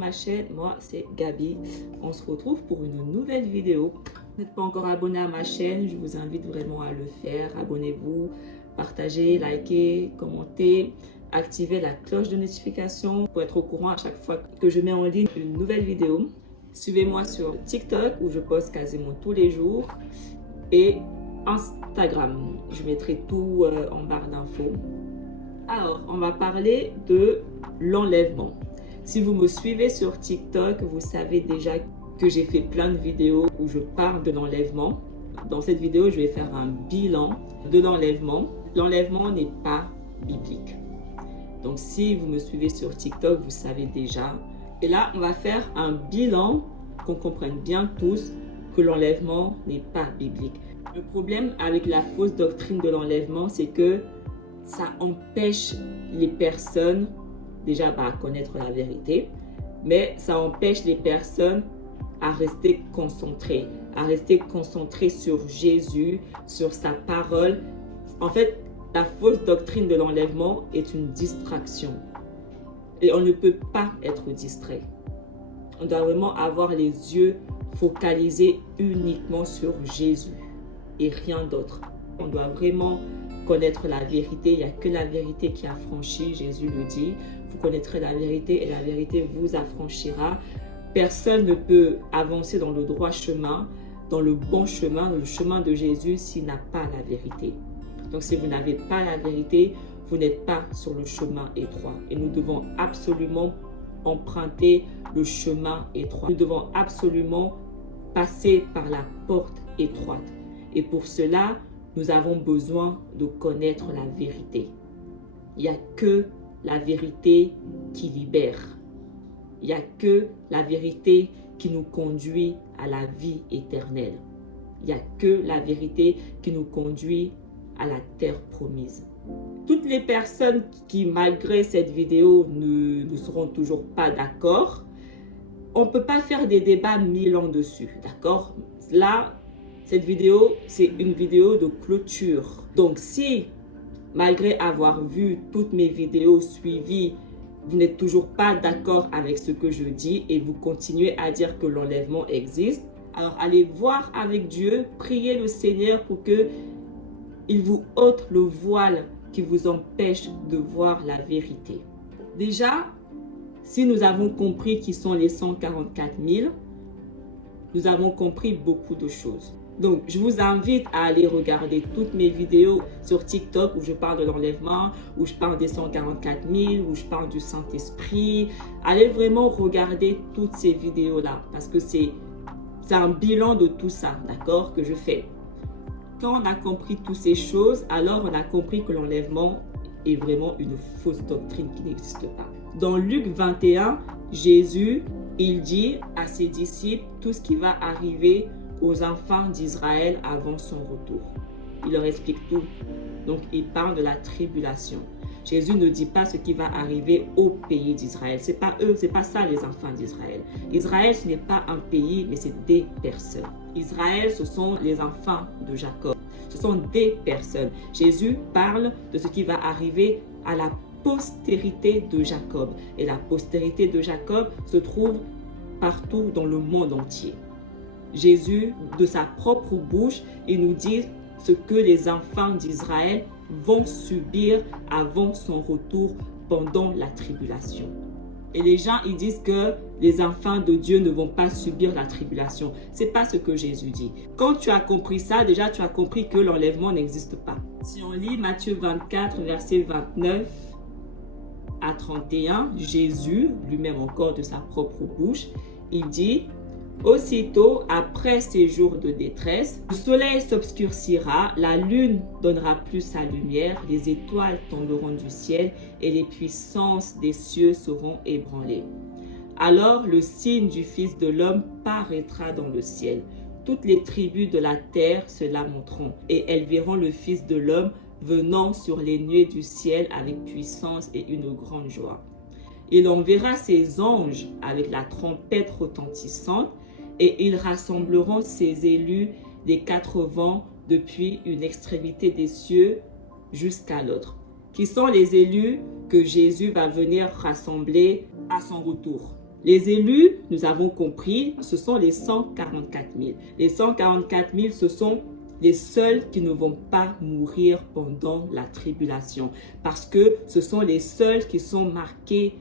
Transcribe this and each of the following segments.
ma chaîne, moi c'est Gabi. On se retrouve pour une nouvelle vidéo. Vous n'êtes pas encore abonné à ma chaîne, je vous invite vraiment à le faire. Abonnez-vous, partagez, likez, commentez, activez la cloche de notification pour être au courant à chaque fois que je mets en ligne une nouvelle vidéo. Suivez-moi sur TikTok où je poste quasiment tous les jours et Instagram. Je mettrai tout en barre d'infos. Alors, on va parler de l'enlèvement. Si vous me suivez sur TikTok, vous savez déjà que j'ai fait plein de vidéos où je parle de l'enlèvement. Dans cette vidéo, je vais faire un bilan de l'enlèvement. L'enlèvement n'est pas biblique. Donc, si vous me suivez sur TikTok, vous savez déjà. Et là, on va faire un bilan, qu'on comprenne bien tous que l'enlèvement n'est pas biblique. Le problème avec la fausse doctrine de l'enlèvement, c'est que ça empêche les personnes déjà à connaître la vérité, mais ça empêche les personnes à rester concentrées sur Jésus, sur sa parole. En fait, la fausse doctrine de l'enlèvement est une distraction. Et on ne peut pas être distrait. On doit vraiment avoir les yeux focalisés uniquement sur Jésus et rien d'autre. On doit vraiment connaître la vérité. Il n'y a que la vérité qui affranchit, Jésus le dit. Vous connaîtrez la vérité et la vérité vous affranchira. Personne ne peut avancer dans le droit chemin, dans le bon chemin, dans le chemin de Jésus s'il n'a pas la vérité. Donc si vous n'avez pas la vérité, vous n'êtes pas sur le chemin étroit. Et nous devons absolument emprunter le chemin étroit. Nous devons absolument passer par la porte étroite. Et pour cela, nous avons besoin de connaître la vérité. Il n'y a que la vérité qui libère. Il n'y a que la vérité qui nous conduit à la vie éternelle. Il n'y a que la vérité qui nous conduit à la terre promise. Toutes les personnes qui, malgré cette vidéo, ne seront toujours pas d'accord, on ne peut pas faire des débats 1000 ans dessus, d'accord? Là, cette vidéo, c'est une vidéo de clôture. Donc, si, malgré avoir vu toutes mes vidéos suivies, vous n'êtes toujours pas d'accord avec ce que je dis et vous continuez à dire que l'enlèvement existe, alors allez voir avec Dieu, priez le Seigneur pour qu'il vous ôte le voile qui vous empêche de voir la vérité. Déjà, si nous avons compris qui sont les 144 000, nous avons compris beaucoup de choses. Donc, je vous invite à aller regarder toutes mes vidéos sur TikTok où je parle de l'enlèvement, où je parle des 144 000, où je parle du Saint-Esprit. Allez vraiment regarder toutes ces vidéos-là parce que c'est un bilan de tout ça, d'accord, que je fais. Quand on a compris toutes ces choses, alors on a compris que l'enlèvement est vraiment une fausse doctrine qui n'existe pas. Dans Luc 21, Jésus, il dit à ses disciples tout ce qui va arriver aux enfants d'Israël avant son retour. Il leur explique tout. Donc, il parle de la tribulation. Jésus ne dit pas ce qui va arriver au pays d'Israël. C'est pas eux, c'est pas ça les enfants d'Israël. Israël, ce n'est pas un pays, mais c'est des personnes. Israël, ce sont les enfants de Jacob. Ce sont des personnes. Jésus parle de ce qui va arriver à la postérité de Jacob. Et la postérité de Jacob se trouve partout dans le monde entier. Jésus, de sa propre bouche, il nous dit ce que les enfants d'Israël vont subir avant son retour pendant la tribulation. Et les gens, ils disent que les enfants de Dieu ne vont pas subir la tribulation. Ce n'est pas ce que Jésus dit. Quand tu as compris ça, déjà tu as compris que l'enlèvement n'existe pas. Si on lit Matthieu 24, verset 29 à 31, Jésus, lui-même encore de sa propre bouche, il dit: aussitôt, après ces jours de détresse, le soleil s'obscurcira, la lune donnera plus sa lumière, les étoiles tomberont du ciel et les puissances des cieux seront ébranlées. Alors le signe du Fils de l'homme paraîtra dans le ciel. Toutes les tribus de la terre se lamenteront et elles verront le Fils de l'homme venant sur les nuées du ciel avec puissance et une grande joie. Il enverra ses anges avec la trompette retentissante et ils rassembleront ses élus des 4 vents depuis une extrémité des cieux jusqu'à l'autre. Qui sont les élus que Jésus va venir rassembler à son retour? Les élus, nous avons compris, ce sont les 144 000. Les 144 000, ce sont les seuls qui ne vont pas mourir pendant la tribulation. Parce que ce sont les seuls qui sont marqués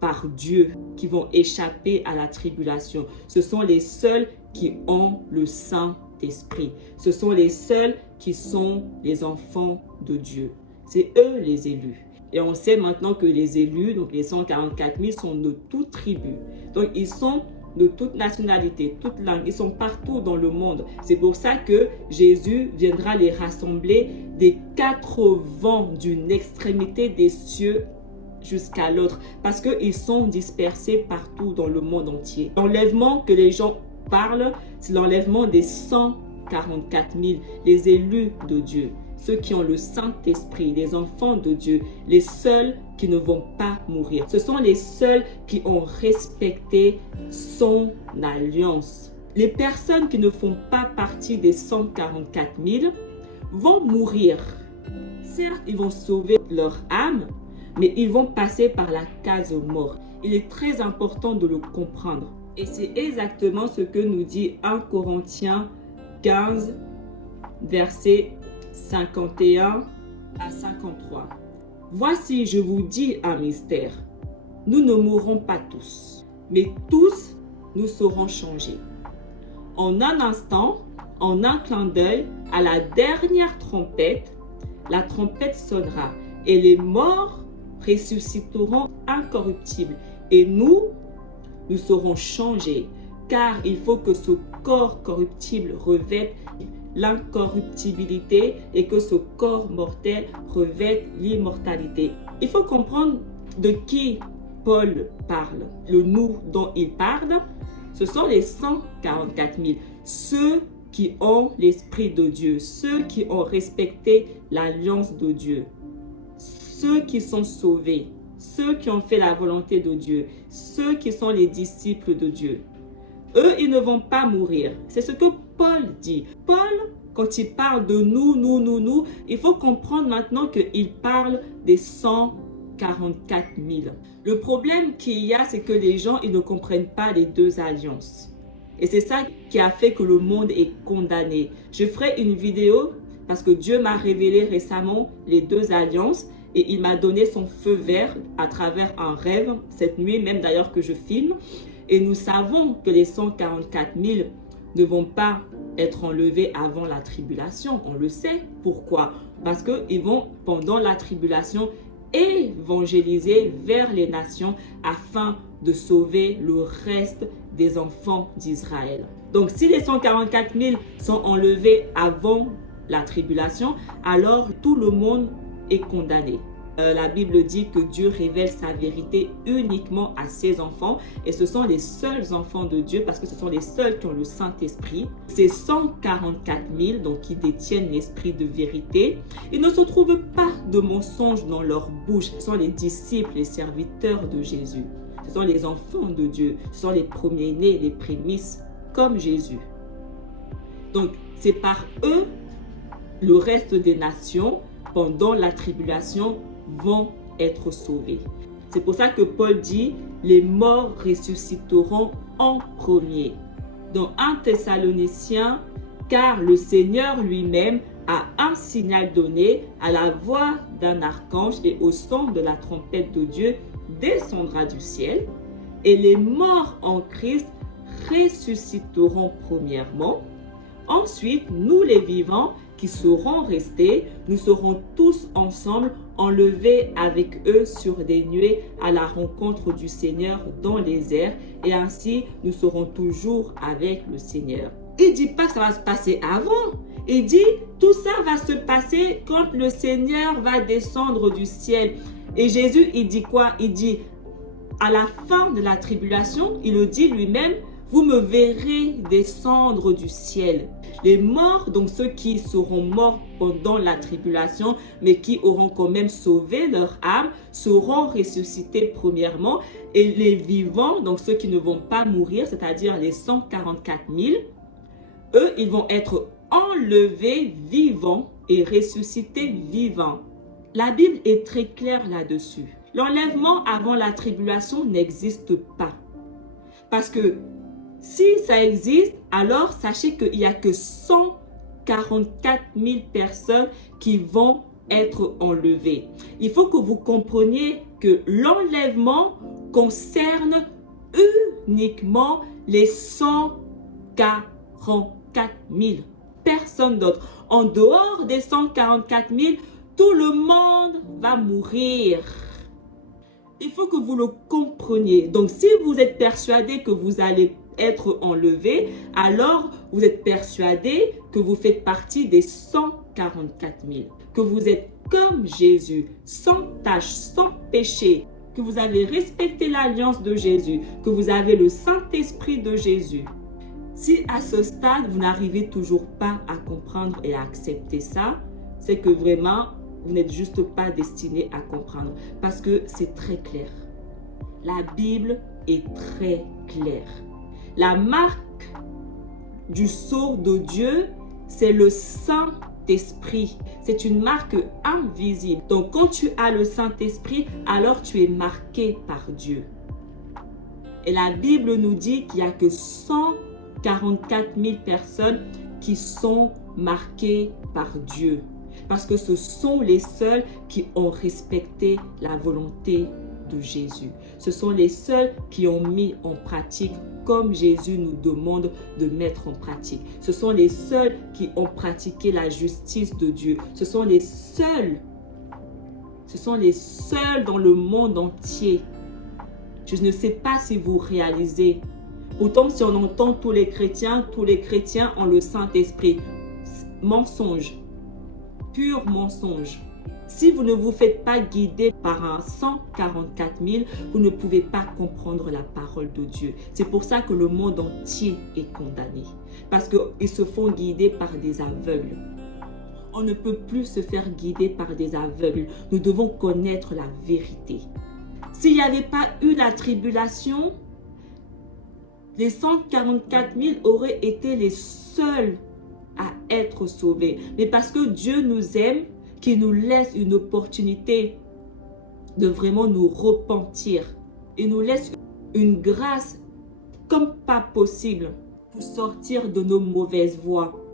par Dieu, qui vont échapper à la tribulation. Ce sont les seuls qui ont le Saint-Esprit. Ce sont les seuls qui sont les enfants de Dieu. C'est eux les élus. Et on sait maintenant que les élus, donc les 144 000, sont de toute tribu. Donc ils sont de toute nationalité, toute langue. Ils sont partout dans le monde. C'est pour ça que Jésus viendra les rassembler des 4 vents, d'une extrémité des cieux jusqu'à l'autre. Parce qu'ils sont dispersés partout dans le monde entier. L'enlèvement que les gens parlent, c'est l'enlèvement des 144 000, les élus de Dieu. Ceux qui ont le Saint-Esprit, les enfants de Dieu, les seuls qui ne vont pas mourir. Ce sont les seuls qui ont respecté son alliance. Les personnes qui ne font pas partie des 144 000 vont mourir. Certes, ils vont sauver leur âme, mais ils vont passer par la case mort. Il est très important de le comprendre. Et c'est exactement ce que nous dit 1 Corinthiens 15, verset 51 à 53. Voici, je vous dis un mystère. Nous ne mourrons pas tous, mais tous nous serons changés. En un instant, en un clin d'œil, à la dernière trompette, la trompette sonnera et les morts ressusciteront incorruptibles et nous serons changés, car il faut que ce corps corruptible revête l'incorruptibilité et que ce corps mortel revête l'immortalité. Il faut comprendre de qui Paul parle. Le nous dont il parle, ce sont les 144 000, ceux qui ont l'Esprit de Dieu, ceux qui ont respecté l'alliance de Dieu, ceux qui sont sauvés, ceux qui ont fait la volonté de Dieu, ceux qui sont les disciples de Dieu. Eux, ils ne vont pas mourir. C'est ce que Paul dit. Paul, quand il parle de nous, il faut comprendre maintenant qu'il parle des 144 000. Le problème qu'il y a, c'est que les gens, ils ne comprennent pas les deux alliances. Et c'est ça qui a fait que le monde est condamné. Je ferai une vidéo parce que Dieu m'a révélé récemment les deux alliances et il m'a donné son feu vert à travers un rêve, cette nuit même d'ailleurs que je filme. Et nous savons que les 144 000 ne vont pas être enlevés avant la tribulation. On le sait. Pourquoi? Parce qu'ils vont, pendant la tribulation, évangéliser vers les nations afin de sauver le reste des enfants d'Israël. Donc, si les 144 000 sont enlevés avant la tribulation, alors tout le monde est condamné. La Bible dit que Dieu révèle sa vérité uniquement à ses enfants et ce sont les seuls enfants de Dieu parce que ce sont les seuls qui ont le Saint-Esprit. Ces 144 000 donc, qui détiennent l'esprit de vérité, ils ne se trouvent pas de mensonges dans leur bouche. Ce sont les disciples, les serviteurs de Jésus. Ce sont les enfants de Dieu. Ce sont les premiers-nés, les prémices comme Jésus. Donc c'est par eux le reste des nations pendant la tribulation vont être sauvés. C'est pour ça que Paul dit les morts ressusciteront en premier. Dans 1 Thessaloniciens, car le Seigneur lui-même a un signal donné à la voix d'un archange et au son de la trompette de Dieu descendra du ciel et les morts en Christ ressusciteront premièrement. Ensuite, nous les vivants qui seront restés, nous serons tous ensemble enlevés avec eux sur des nuées à la rencontre du Seigneur dans les airs et ainsi nous serons toujours avec le Seigneur. Il ne dit pas que ça va se passer avant. Il dit tout ça va se passer quand le Seigneur va descendre du ciel. Et Jésus, il dit quoi? Il dit à la fin de la tribulation, il le dit lui-même, vous me verrez descendre du ciel. Les morts, donc ceux qui seront morts pendant la tribulation, mais qui auront quand même sauvé leur âme, seront ressuscités premièrement. Et les vivants, donc ceux qui ne vont pas mourir, c'est-à-dire les 144 000, eux, ils vont être enlevés vivants et ressuscités vivants. La Bible est très claire là-dessus. L'enlèvement avant la tribulation n'existe pas. Parce que si ça existe, alors sachez qu'il n'y a que 144 000 personnes qui vont être enlevées. Il faut que vous compreniez que l'enlèvement concerne uniquement les 144 000. Personne d'autre. En dehors des 144 000, tout le monde va mourir. Il faut que vous le compreniez. Donc, si vous êtes persuadé que vous allez être enlevé, alors vous êtes persuadé que vous faites partie des 144 000. Que vous êtes comme Jésus, sans tache, sans péché. Que vous avez respecté l'alliance de Jésus. Que vous avez le Saint-Esprit de Jésus. Si à ce stade, vous n'arrivez toujours pas à comprendre et à accepter ça, c'est que vraiment, vous n'êtes juste pas destiné à comprendre. Parce que c'est très clair. La Bible est très claire. La marque du sceau de Dieu, c'est le Saint-Esprit. C'est une marque invisible. Donc, quand tu as le Saint-Esprit, alors tu es marqué par Dieu. Et la Bible nous dit qu'il n'y a que 144 000 personnes qui sont marquées par Dieu. Parce que ce sont les seuls qui ont respecté la volonté de Jésus. Ce sont les seuls qui ont mis en pratique comme Jésus nous demande de mettre en pratique. Ce sont les seuls qui ont pratiqué la justice de Dieu. Ce sont les seuls dans le monde entier. Je ne sais pas si vous réalisez. Pourtant, si on entend tous les chrétiens ont le Saint-Esprit. Mensonge. Pur mensonge. Si vous ne vous faites pas guider par un 144 000, vous ne pouvez pas comprendre la parole de Dieu. C'est pour ça que le monde entier est condamné. Parce qu'ils se font guider par des aveugles. On ne peut plus se faire guider par des aveugles. Nous devons connaître la vérité. S'il n'y avait pas eu la tribulation, les 144 000 auraient été les seuls à être sauvés. Mais parce que Dieu nous aime, qu'il nous laisse une opportunité de vraiment nous repentir. Il nous laisse une grâce comme pas possible pour sortir de nos mauvaises voies,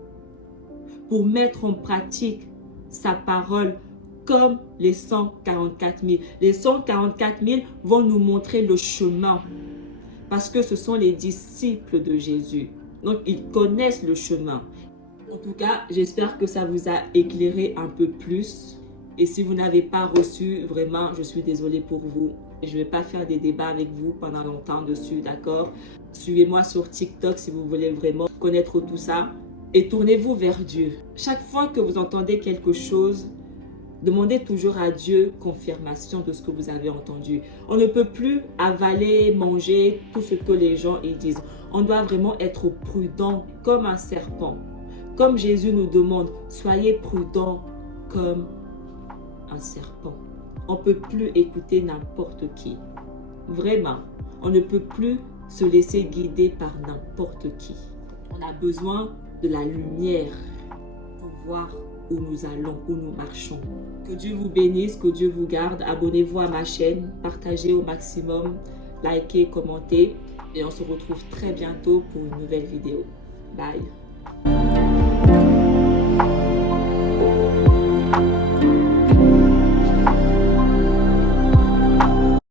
pour mettre en pratique sa parole comme les 144 000. Les 144 000 vont nous montrer le chemin parce que ce sont les disciples de Jésus. Donc, ils connaissent le chemin. En tout cas, j'espère que ça vous a éclairé un peu plus. Et si vous n'avez pas reçu, vraiment, je suis désolée pour vous. Je ne vais pas faire des débats avec vous pendant longtemps dessus, d'accord? Suivez-moi sur TikTok si vous voulez vraiment connaître tout ça. Et tournez-vous vers Dieu. Chaque fois que vous entendez quelque chose, demandez toujours à Dieu confirmation de ce que vous avez entendu. On ne peut plus avaler, manger tout ce que les gens y disent. On doit vraiment être prudent comme un serpent. Comme Jésus nous demande, soyez prudents comme un serpent. On ne peut plus écouter n'importe qui. Vraiment, on ne peut plus se laisser guider par n'importe qui. On a besoin de la lumière pour voir où nous allons, où nous marchons. Que Dieu vous bénisse, que Dieu vous garde. Abonnez-vous à ma chaîne, partagez au maximum, likez, commentez. Et on se retrouve très bientôt pour une nouvelle vidéo. Bye.